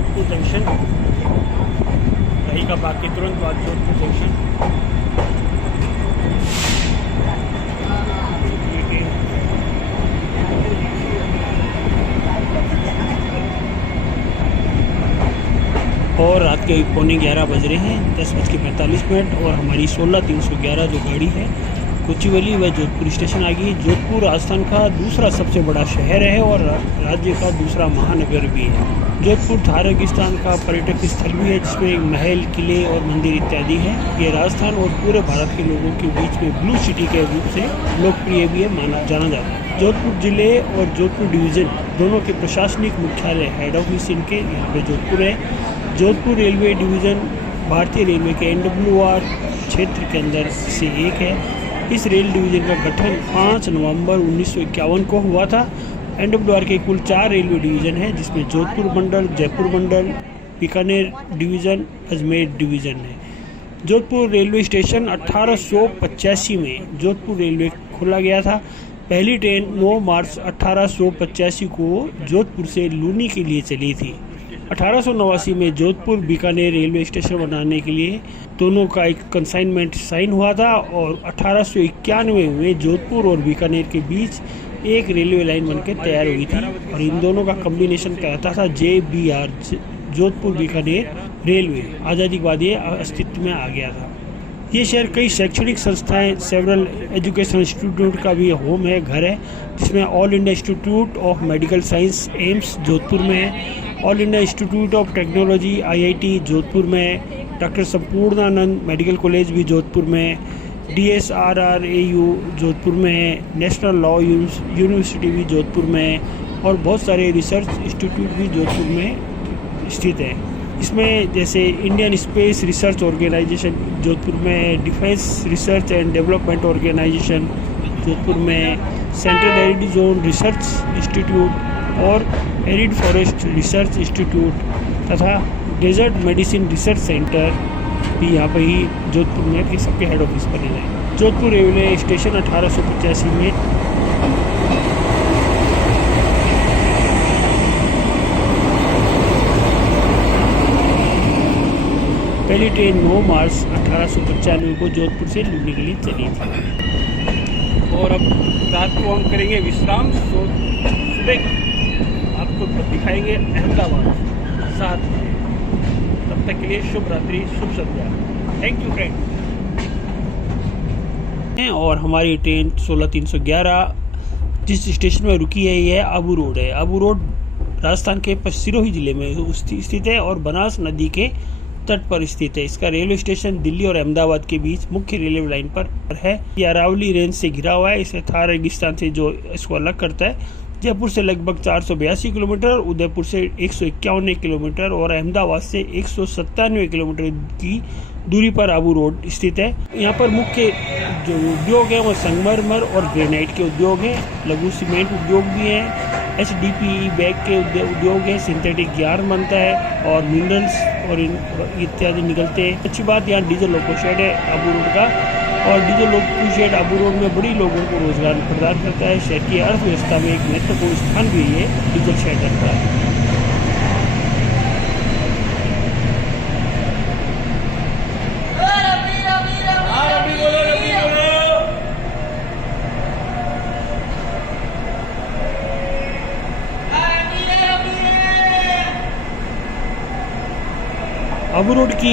Jodhpur junction, रही का बाग के तुरंत बाद जोधपुर जंक्शन। और रात के 11:15 बज रहे हैं, 10:45, और हमारी 16-311 जो गाड़ी है कोचुवेली व जोधपुर स्टेशन आ गई। जोधपुर राजस्थान का दूसरा सबसे बड़ा शहर है और राज्य का दूसरा महानगर भी है। जोधपुर धार्मिक स्थान का पर्यटक स्थल भी है, जिसमें महल, किले और मंदिर इत्यादि हैं। ये राजस्थान और पूरे भारत के लोगों के बीच में ब्लू सिटी के रूप से लोकप्रिय भी है, जाना जाता है। जोधपुर जिले और जोधपुर डिवीज़न दोनों के प्रशासनिक मुख्यालय हेड ऑफिस इनके यहाँ पे जोधपुर है। जोधपुर रेलवे डिवीज़न भारतीय रेलवे के NWR क्षेत्र के अंदर से एक है। इस रेल डिवीज़न का गठन 5 नवंबर 1951 को हुआ था। NWR के कुल 4 रेलवे डिवीज़न हैं, जिसमें जोधपुर मंडल, जयपुर मंडल, बीकानेर डिवीज़न, अजमेर डिवीज़न है। जोधपुर रेलवे स्टेशन 1885 में जोधपुर रेलवे खोला गया था। पहली ट्रेन 9 मार्च 1885 को जोधपुर से लूनी के लिए चली थी। 1889 में जोधपुर बीकानेर रेलवे स्टेशन बनाने के लिए दोनों का एक कंसाइनमेंट साइन हुआ था और 1891 में जोधपुर और बीकानेर के बीच एक रेलवे लाइन बनकर तैयार हुई थी और इन दोनों का कॉम्बिनेशन कहता था JBR, जोधपुर बीकानेर रेलवे। आज़ादी के बाद ये अस्तित्व में आ गया था। ये शहर कई शैक्षणिक संस्थाएं, सेवरल एजुकेशन इंस्टीट्यूट का भी होम है, घर है, जिसमें all India institute of medical science AIIMS Jodhpur में है, all India institute of technology IIT Jodhpur में, डॉक्टर संपूर्णानंद मेडिकल कॉलेज भी जोधपुर में, DSRRAU जोधपुर में है, नेशनल लॉ यूनिवर्सिटी भी जोधपुर में है और बहुत सारे रिसर्च इंस्टीट्यूट भी जोधपुर में स्थित है। इसमें जैसे Indian space research organisation Jodhpur में, defence research and development organisation Jodhpur में, central arid zone research institute और एरिड फॉरेस्ट रिसर्च इंस्टीट्यूट तथा डेजर्ट मेडिसिन रिसर्च सेंटर भी यहाँ पर ही जोधपुर में सबके हेड ऑफिस बने हैं। जोधपुर रेलवे स्टेशन 1885 में पहली ट्रेन 9 मार्च 1895 को जोधपुर से लूनी के लिए चली थी। और अब रात को हम करेंगे विश्राम। सुबह आपको दिखाएंगे अहमदाबाद 7 बजे। तब तक के लिए शुभ रात्रि, शुभ संध्या। Thank you friend. और हमारी ट्रेन 16-311 जिस स्टेशन में रुकी है ये आबू रोड है। आबू रोड राजस्थान के सिरोही जिले में स्थित है और बनास नदी के तट पर स्थित है। इसका रेलवे स्टेशन दिल्ली और अहमदाबाद के बीच मुख्य रेलवे लाइन पर है। ये अरावली रेंज से घिरा हुआ है। इसे थार रेगिस्तान से जो इसको अलग करता है। जयपुर से लगभग 482 किलोमीटर, उदयपुर से 151 किलोमीटर और अहमदाबाद से 197 किलोमीटर की दूरी पर आबू रोड स्थित है। यहाँ पर मुख्य जो उद्योग है वो संगमरमर और ग्रेनाइट के उद्योग हैं। लघु सीमेंट उद्योग भी हैं। HDPE बैग के उद्योग है। सिंथेटिक यार्न बनता है और मिनरल्स और इत्यादि निकलते हैं। अच्छी बात यहाँ डीजल लोको शेड है आबू रोड का, और diesel loco shed Abu road में बड़ी लोगों को रोजगार प्रदान करता है। शहर की अर्थव्यवस्था में एक महत्वपूर्ण स्थान भी ये डीजल शेड रखता है। आबू रोड की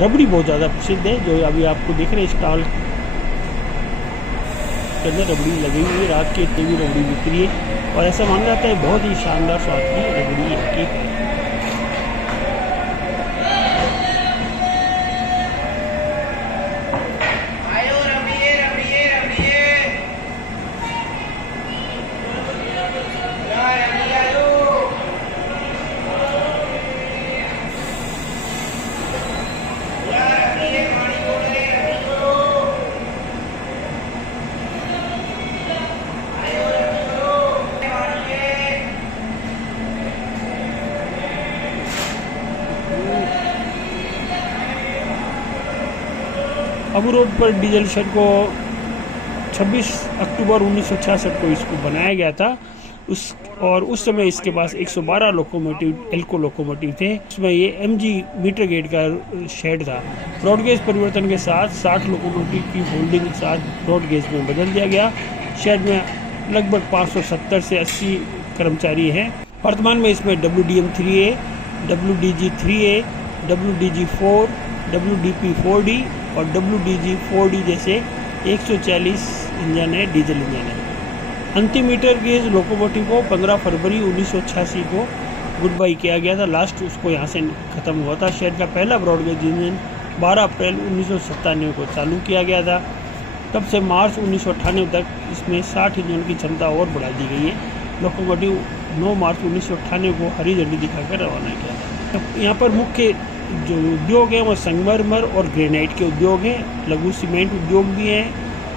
रबड़ी बहुत ज़्यादा प्रसिद्ध है, जो अभी आपको दिख रहे स्टॉल के अंदर रबड़ी लगी हुई है। रात के भी रबड़ी बिक रही है और ऐसा माना जाता है बहुत ही शानदार स्वाद की रबड़ी है। आबू रोड पर डीजल शेड को 26 अक्टूबर 1966 को इसको बनाया गया था। और उस समय इसके पास 112 लोकोमोटिव एल्को लोकोमोटिव थे। उसमें ये एमजी मीटर गेट का शेड था। ब्रॉडगेज परिवर्तन के साथ 60 लोकोमोटिव की होल्डिंग के साथ ब्रॉडगेज में बदल दिया गया। शेड में लगभग 570 से 80 कर्मचारी हैं। वर्तमान में इसमें WDM-3A, WDG-3A, WDG-4, WDP-4D और WDG-4D जैसे 140 इंजन है, डीजल इंजन है। अंतिम मीटर गेज लोकोमोटिव को 15 फरवरी 1986 को गुड बाई किया गया था। लास्ट उसको यहाँ से ख़त्म हुआ था। शहर का पहला ब्रॉडगेज इंजन 12 अप्रैल 1997 को चालू किया गया था। तब से मार्च 1998 तक इसमें 60 इंजन की क्षमता और बढ़ा दी गई है। लोकोमोटिव 9 मार्च 1998 को हरी झंडी दिखाकर रवाना किया था। यहाँ पर मुख्य जो उद्योग हैं वो संगमरमर और ग्रेनाइट के उद्योग हैं। लघु सीमेंट उद्योग भी हैं।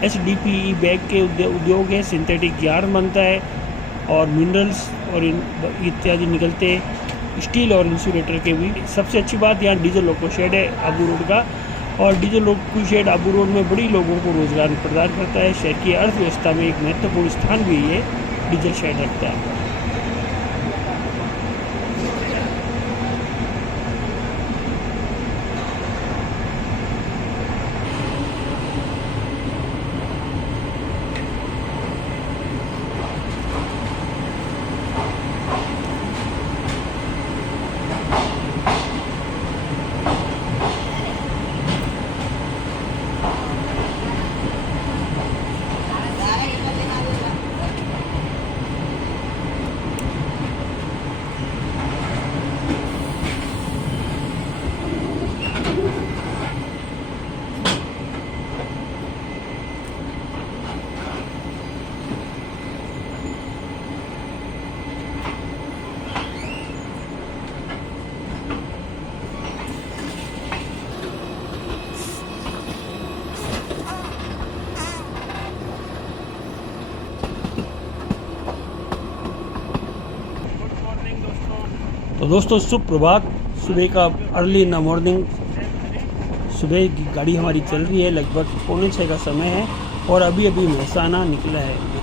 HDPE बैग के उद्योग है। सिंथेटिक यार्न बनता है और मिनरल्स और इत्यादि निकलते हैं। स्टील और इंसुलेटर के भी। सबसे अच्छी बात यहाँ डीजल लोको शेड है आबू रोड का, और diesel loco shed Abu road में बड़ी लोगों को रोजगार प्रदान करता है। शहर की अर्थव्यवस्था में एक महत्वपूर्ण स्थान भी ये डीजल शेड रखता है। तो दोस्तों सुप्रभात। सुबह का अर्ली इन द मॉर्निंग सुबह की गाड़ी हमारी चल रही है। लगभग 5:45 का समय है और अभी अभी महसाना निकला है।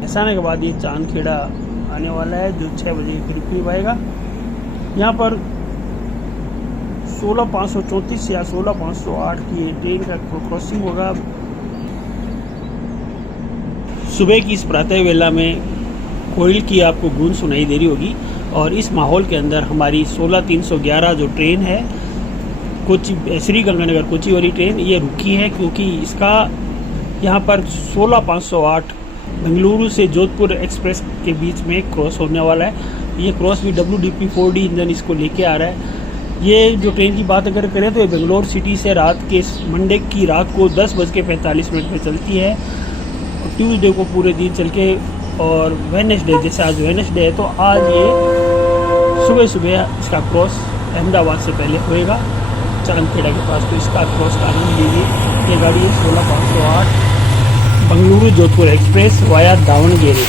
महसाना के बाद ये चांदखेड़ा आने वाला है जो 6 बजे के करीब आएगा। यहाँ पर 16,534 या 16,508 की ये ट्रेन का क्रॉसिंग होगा। सुबह की इस प्रातः वेला में कोयल की आपको गूंज सुनाई दे रही होगी और इस माहौल के अंदर हमारी 16,311 जो ट्रेन है कोची श्रीगंगानगर कोची वाली ट्रेन ये रुकी है, क्योंकि इसका यहाँ पर 16,508 बेंगलुरु से जोधपुर एक्सप्रेस के बीच में क्रॉस होने वाला है। ये क्रॉस भी WDP-4D इंजन इसको लेके आ रहा है। ये जो ट्रेन की बात अगर करें तो ये बेंगलोर सिटी से रात के मंडे की रात को 10:45 में चलती है और ट्यूसडे को पूरे दिन चल के, और वेडनेसडे जैसे आज वेडनेसडे है तो आज ये सुबह सुबह इसका क्रॉस अहमदाबाद से पहले होएगा चांदखेड़ा के पास, तो इसका क्रॉस का आनंद लीजिए। ये गाड़ी है 16,508 Bengaluru Jodhpur express via Davanagere.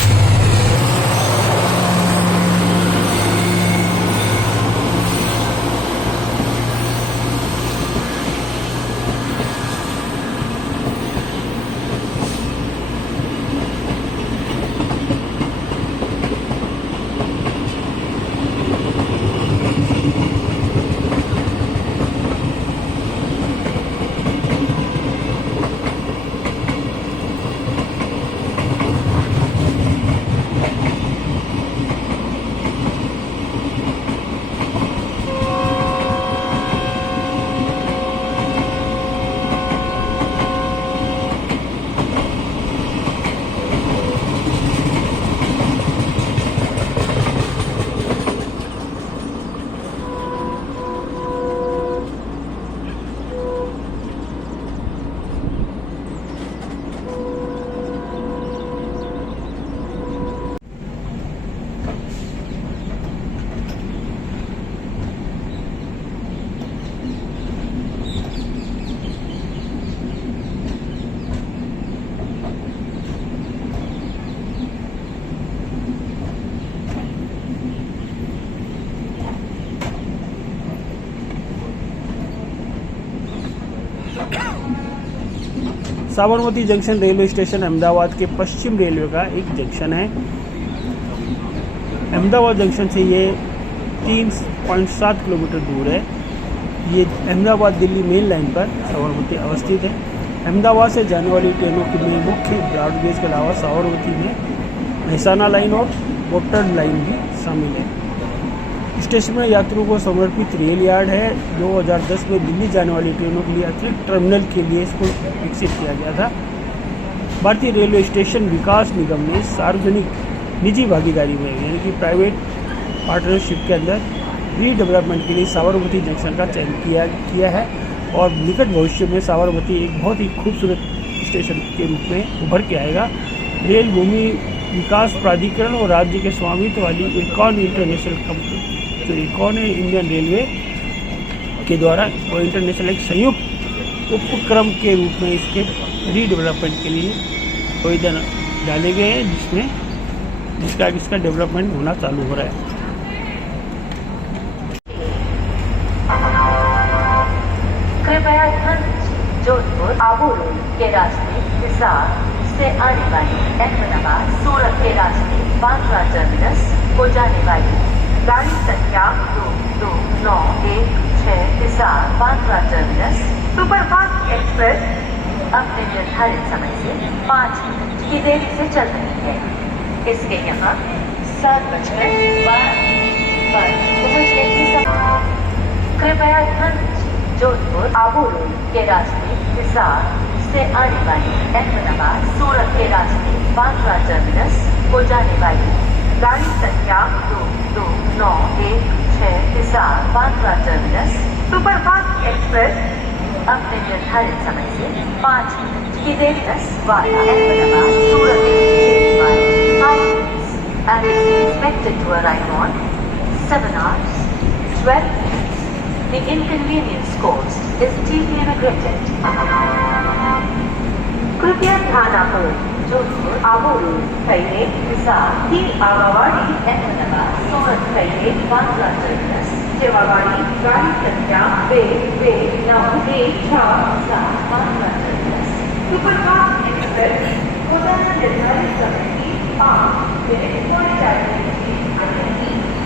Sabarmati junction railway station Ahmedabad के पश्चिम रेलवे का एक जंक्शन है। अहमदाबाद जंक्शन से ये 3.7 किलोमीटर दूर है। ये अहमदाबाद दिल्ली मेन लाइन पर साबरमती अवस्थित है। अहमदाबाद से जाने वाली ट्रेनों के में मुख्य ब्रॉडगेज के अलावा साबरमती में मेहसाना लाइन और कोटन लाइन भी शामिल है। स्टेशन में यात्रियों को समर्पित रेल यार्ड है। 2010 में दिल्ली जाने वाली ट्रेनों के लिए अतिरिक्त टर्मिनल के लिए इसको विकसित किया गया था। भारतीय रेलवे स्टेशन विकास निगम ने सार्वजनिक निजी भागीदारी में यानी कि प्राइवेट पार्टनरशिप के अंदर रीडेवलपमेंट के लिए साबरमती जंक्शन का चयन किया है और निकट भविष्य में साबरमती एक बहुत ही खूबसूरत स्टेशन के रूप में उभर के आएगा। रेल भूमि विकास प्राधिकरण और राज्य के स्वामित्व वाली इकॉन इंटरनेशनल कंपनी जो इकॉन इंडियन रेलवे के द्वारा वो इंटरनेशनल एक संयुक्त उपक्रम के रूप में इसके रीडेवलपमेंट के लिए आवेदन डाले गए हैं, जिसका डेवलपमेंट होना चालू हो रहा है। कृपया जोधपुर आबूरोड के रास्ते हिसार से आने वाली अहमदाबाद सूरत के रास्ते बांद्रा टर्मिनस को जाने वाली गाड़ी संख्या 2291 Hisar Bandra terminus superfast express अपने निर्धारित समय से 5 मिनट की देरी से चल रही है। इसके यहाँ 7:12 पर पहुँचने की कृपया जोधपुर आबूरोड के रास्ते हिसार से आने वाली अहमदाबाद सूरत के रास्ते बांद्रा टर्मिनस को जाने वाली गाड़ी संख्या 2291 Hisar Bandra terminus superfast express अपने निर्धारित समय से 5 मिनट की देरी वाला Ahmedabad Surat and is expected to arrive on 7 hours 12 minutes. The inconvenience caused is deeply regretted. कृपया ध्यान आपको जोधपुर आबूरोड पहले हिसार की आवावाड़ी अहमदाबाद सूरत पहले बांद्रा टर्मिनस सेवावाड़ी गाड़ी संख्या 22917 बांद्रा टर्मिनस सुपरफास्ट एक्सप्रेस पोताना निर्धारित समय की 5 मिनट पहुंच जाएगी।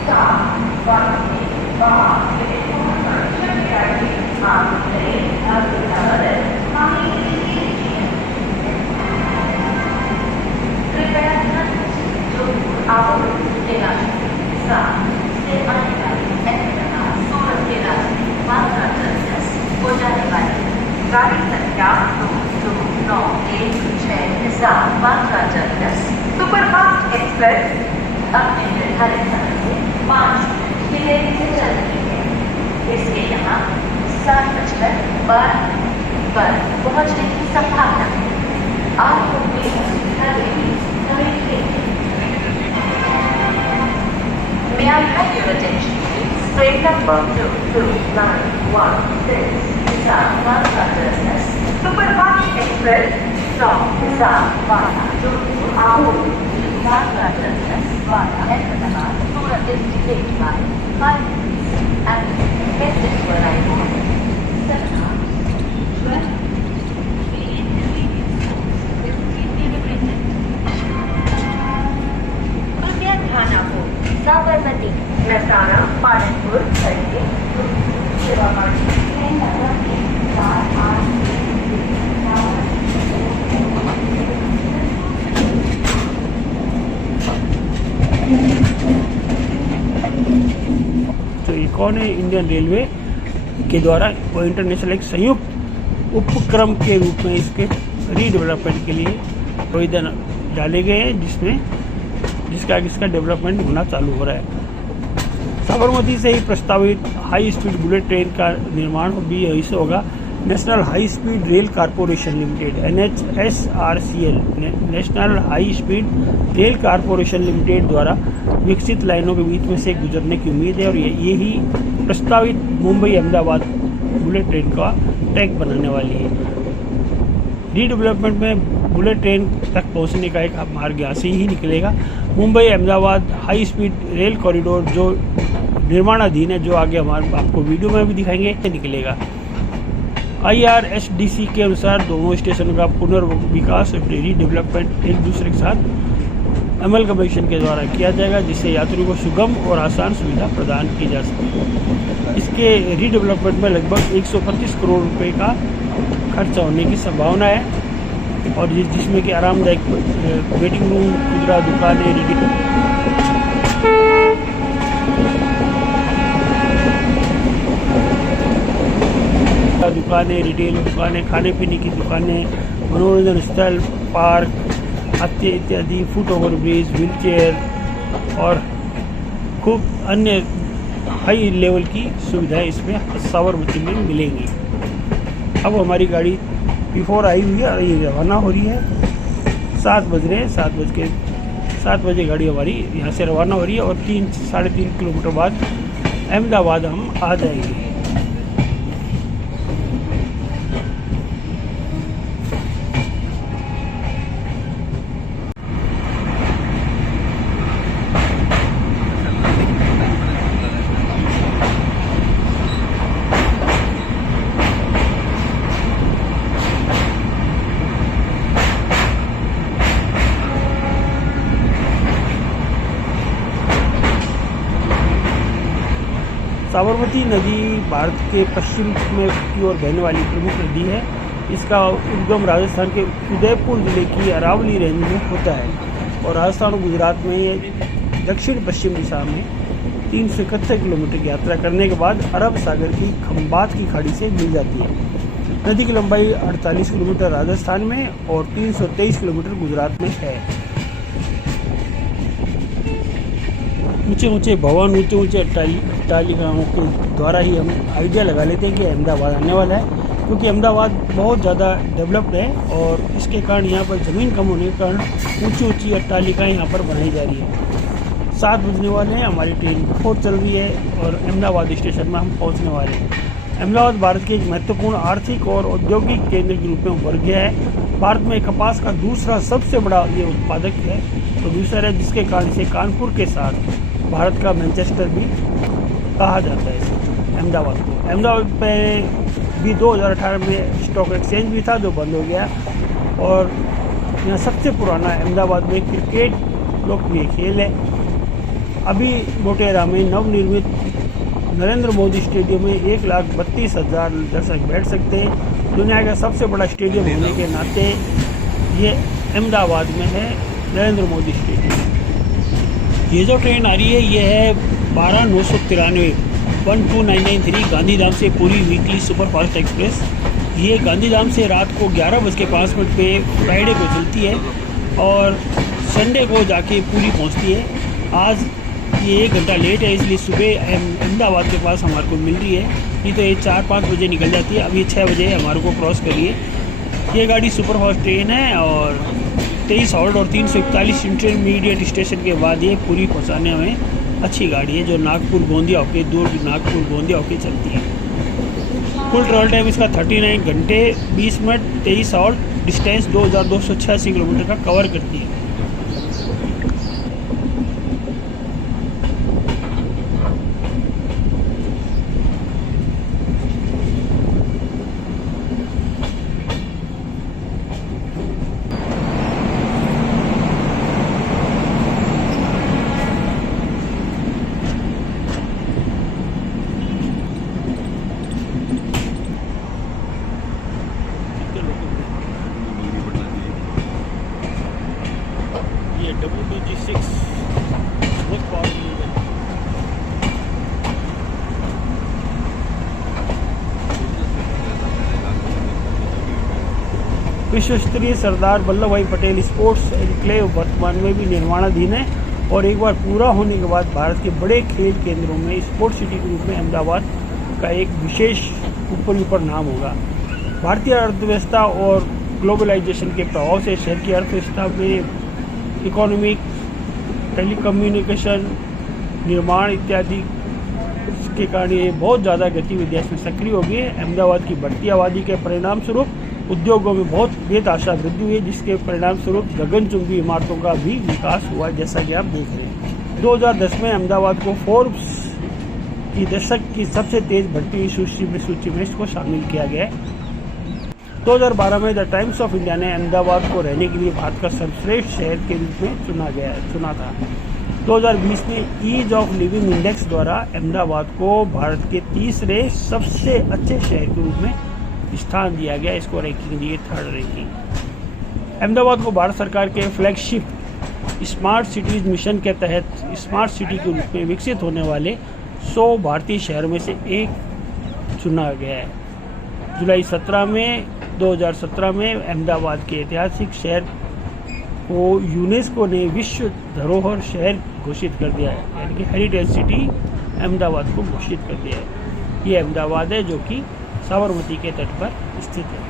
7 मिनट संख्या 22916 बांद्रा टर्मिनस सुपरफास्ट एक्सप्रेस अपने निर्धारित समय से 5 मिनट की देरी से चल रही है। इसके यहाँ 7:12 पर पहुँचने की संभावना है। आपको कोई असुविधा देगी हमें May I have your attention, please? Train number 22916 Hisar Bandra Terminus Superfast Express from Hisar Bandra to Ahur Bandra Terminus Bandra Ahmedabad Surat is delayed by 5 minutes and message will arrive on 7:12. कृपया ध्यान आपको साबरमती नसारा पालनपुर करके सेवा तो ये कौन है? Indian railway के द्वारा वो इंटरनेशनल एक संयुक्त उपक्रम के रूप में इसके रीडेवलपमेंट के लिए आवेदन डाले गए हैं, जिसका डेवलपमेंट होना चालू हो रहा है। साबरमती से ही प्रस्तावित हाई स्पीड बुलेट ट्रेन का निर्माण भी यहीं से होगा। National high speed rail corporation limited NHSRCL national high speed rail corporation limited द्वारा विकसित लाइनों के बीच में से गुजरने की उम्मीद है और ये ही प्रस्तावित मुंबई अहमदाबाद बुलेट ट्रेन का ट्रैक बनाने वाली है। रीडेवलपमेंट में बुलेट ट्रेन तक पहुंचने का एक मार्ग यहाँ से ही निकलेगा। Mumbai Ahmedabad high speed rail corridor जो निर्माणाधीन है, जो आगे हमारे आपको वीडियो में भी दिखाएंगे, निकलेगा। IRSDC के अनुसार दोनों स्टेशनों का पुनर्विकास और रीडेवलपमेंट एक दूसरे के साथ अमलकमीशन के द्वारा किया जाएगा, जिससे यात्रियों को सुगम और आसान सुविधा प्रदान की जा सके। इसके रीडेवलपमेंट में लगभग 125 करोड़ रुपए का खर्च होने की संभावना है और जिसमें कि आरामदायक वेटिंग रूम, खुदरा दुकानें, रिटेल दुकानें, खाने पीने की दुकानें, मनोरंजन स्थल, पार्क इत्यादि, foot over bridge, wheel chair और खूब अन्य हाई लेवल की सुविधाएं इसमें साबरमती में मिलेंगी। अब हमारी गाड़ी P4 आई हुई है और ये रवाना हो रही है। 7 बज रहे हैं, 7 बजे गाड़ी हमारी यहाँ से रवाना हो रही है और 3-3.5 किलोमीटर बाद अहमदाबाद हम आ जाएंगे। साबरमती नदी भारत के पश्चिम में की ओर बहने वाली प्रमुख नदी है। इसका उद्गम राजस्थान के उदयपुर जिले की अरावली रेंज में होता है और राजस्थान और गुजरात में ये दक्षिण पश्चिम दिशा में 371 किलोमीटर की यात्रा करने के बाद अरब सागर की खंबात की खाड़ी से मिल जाती है। नदी की लंबाई 48 किलोमीटर राजस्थान में और 323 किलोमीटर गुजरात में है। ऊंचे भवन, ऊंचे अट्टालिकाओं के द्वारा ही हम आइडिया लगा लेते हैं कि अहमदाबाद आने वाला है, क्योंकि अहमदाबाद बहुत ज़्यादा डेवलप्ड है और इसके कारण यहाँ पर ज़मीन कम होने के कारण ऊंची अट्टालिकाएँ यहाँ पर बनाई जा रही है। 7 बजने वाले हैं, हमारी ट्रेन बहुत चल रही है और अहमदाबाद स्टेशन में हम पहुँचने वाले हैं। अहमदाबाद भारत के एक महत्वपूर्ण आर्थिक और औद्योगिक केंद्र के रूप में उभर गया है। भारत में कपास का दूसरा सबसे बड़ा ये उत्पादक है, प्रोड्यूसर है, जिसके कारण इसे कानपुर के साथ भारत का मैनचेस्टर भी कहा जाता है अहमदाबाद को। अहमदाबाद पे भी 2018 में स्टॉक एक्सचेंज भी था जो बंद हो गया और यहाँ सबसे पुराना अहमदाबाद में क्रिकेट लोकप्रिय खेल है। अभी मोटेरा में नवनिर्मित नरेंद्र मोदी स्टेडियम में 1,32,000 दर्शक बैठ सकते हैं। दुनिया का सबसे बड़ा स्टेडियम होने के नाते ये अहमदाबाद में है नरेंद्र मोदी स्टेडियम। ये जो ट्रेन आ रही है ये है 12,993 12993 गांधीधाम से पूरी वीकली सुपरफास्ट एक्सप्रेस। ये गांधीधाम से रात को 11:05 पे फ्राइडे को चलती है और संडे को जाके पूरी पहुंचती है। आज ये 1 घंटा लेट है, इसलिए सुबह अहमदाबाद के पास हमारे को मिल रही है। नहीं तो ये 4-5 बजे निकल जाती है। अब ये 6 बजे हमारे को क्रॉस करिए। ये गाड़ी सुपरफास्ट ट्रेन है और 23 हॉल्ट और 341 इंटरमीडिएट स्टेशन के बाद ये पूरी पहुँचाने में अच्छी गाड़ी है, जो नागपुर गोंदिया होके दूर नागपुर गोंदिया होके चलती है। कुल ट्रैवल टाइम इसका 39 घंटे 20 मिनट 23 हॉल्ट, डिस्टेंस 2286 किलोमीटर का कवर करती है। ये W2G6 बहुत पावरफुल है। विश्व स्तरीय सरदार वल्लभ भाई पटेल स्पोर्ट्स एनक्लेव वर्तमान में भी निर्माणाधीन है और एक बार पूरा होने के बाद भारत के बड़े खेल केंद्रों में स्पोर्ट्स सिटी के रूप में अहमदाबाद का एक विशेष ऊपर नाम होगा। भारतीय अर्थव्यवस्था और ग्लोबलाइजेशन के प्रभाव से शहर की अर्थव्यवस्था में इकोनॉमिक, टेलीकम्युनिकेशन, निर्माण इत्यादि के कारण ये बहुत ज़्यादा गतिविधियाँ इसमें सक्रिय हो गई है। अहमदाबाद की बढ़ती आबादी के परिणाम स्वरूप उद्योगों में बहुत बेतहाशा वृद्धि हुई है, जिसके परिणाम स्वरूप गगनचुंबी इमारतों का भी विकास हुआ, जैसा कि आप देख रहे हैं। 2010 में अहमदाबाद को फोर्ब्स की दशक की सबसे तेज बढ़ती हुई सूची में इसको शामिल किया गया है। 2012 में द टाइम्स ऑफ इंडिया ने अहमदाबाद को रहने के लिए भारत का सर्वश्रेष्ठ शहर के रूप में चुना था। 2020 में ईज ऑफ लिविंग इंडेक्स द्वारा अहमदाबाद को भारत के तीसरे सबसे अच्छे शहर के रूप में स्थान दिया गया। इसको रैंकिंग दी 3rd रैंकिंग। अहमदाबाद को भारत सरकार के फ्लैगशिप स्मार्ट सिटीज़ मिशन के तहत स्मार्ट सिटी के रूप में विकसित होने वाले 100 भारतीय शहरों में से एक चुना गया है। जुलाई 2017 में अहमदाबाद के ऐतिहासिक शहर को यूनेस्को ने विश्व धरोहर शहर घोषित कर दिया है, यानी कि हेरिटेज सिटी अहमदाबाद को घोषित कर दिया है। ये अहमदाबाद है जो कि साबरमती के तट पर स्थित है।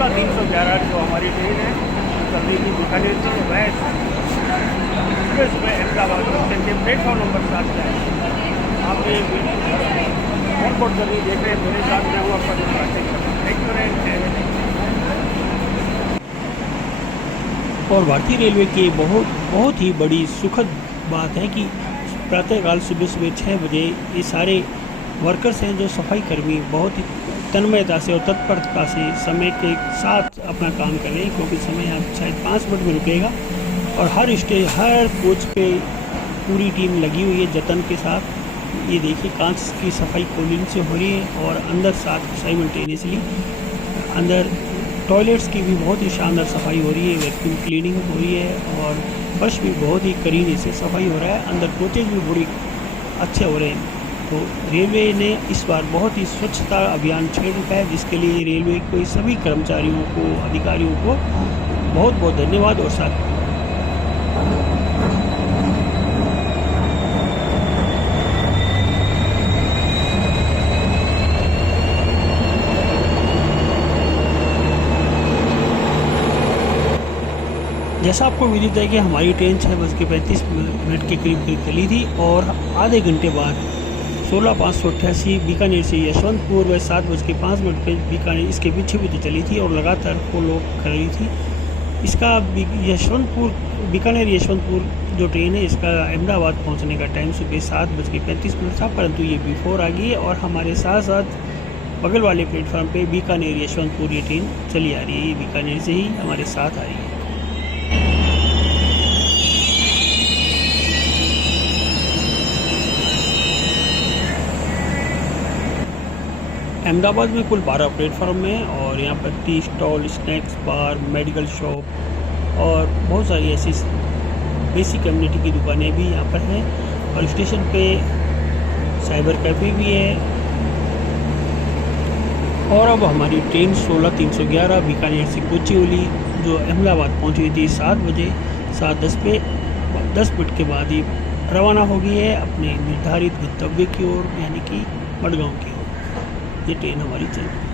16-311 जो हमारी ट्रेन है चल रही थी बीकानेर से, वह सुबह अहमदाबाद में प्लेटफॉर्म नंबर 7 पर है। आप ये एयरपोर्ट जर्नी देख रहे हैं, मेरे साथ में वो आपका थैंक यू। और भारतीय रेलवे की बहुत ही बड़ी सुखद बात है कि प्रातःकाल सुबह 6 बजे ये सारे वर्कर्स हैं जो सफाई कर्मी बहुत ही तन्मयता से और तत्परता से समय के साथ अपना काम कर रहे हैं, क्योंकि समय अब शायद 5 मिनट में रुकेगा। और हर कोच पे पूरी टीम लगी हुई है जतन के साथ। ये देखिए कांच की सफाई कॉलिन से हो रही है और अंदर साथ साइमल्टेनियसली अंदर टॉयलेट्स की भी बहुत ही शानदार सफाई हो रही है, वैक्यूम क्लीनिंग हो रही है और फर्श भी बहुत ही करीने से सफाई हो रहा है। अंदर कोचेज भी बड़ी अच्छे हो रहे हैं। तो रेलवे ने इस बार बहुत ही स्वच्छता अभियान छेड़ रखा है, जिसके लिए रेलवे के सभी कर्मचारियों को, अधिकारियों को बहुत बहुत धन्यवाद। और साथ जैसा आपको विदित है कि हमारी ट्रेन 6:35 के करीब चली थी और आधे घंटे बाद 16:588 बीकानेर से यशवंतपुर व 7:05 पे बीकानेर इसके पीछे भी तो चली थी और लगातार फॉलो कर रही थी। इसका बीकानेर यशवंतपुर जो ट्रेन है, इसका अहमदाबाद पहुंचने का टाइम सुबह 7:35 था, परंतु ये बिफोर आ गई है और हमारे साथ साथ बगल वाले प्लेटफॉर्म पे बीकानेर यशवंतपुर ये ट्रेन चली आ रही है। ये बीकानेर से ही हमारे साथ आ रही है। अहमदाबाद में कुल 12 प्लेटफॉर्म हैं और यहाँ पर tea stall, snacks bar, medical shop और बहुत सारी ऐसी बेसिक कम्युनिटी की दुकानें भी यहाँ पर हैं। और स्टेशन पे साइबर कैफ़े भी है। और अब हमारी ट्रेन 16-311 बीकानेर से कोचीवली जो अहमदाबाद पहुँची हुई थी 7 बजे 7:10 पे 10 मिनट के बाद ही रवाना हो गई है अपने निर्धारित गंतव्य की ओर, यानी कि मडगांव की ओर। ये ट्रेन हमारी चल रही है।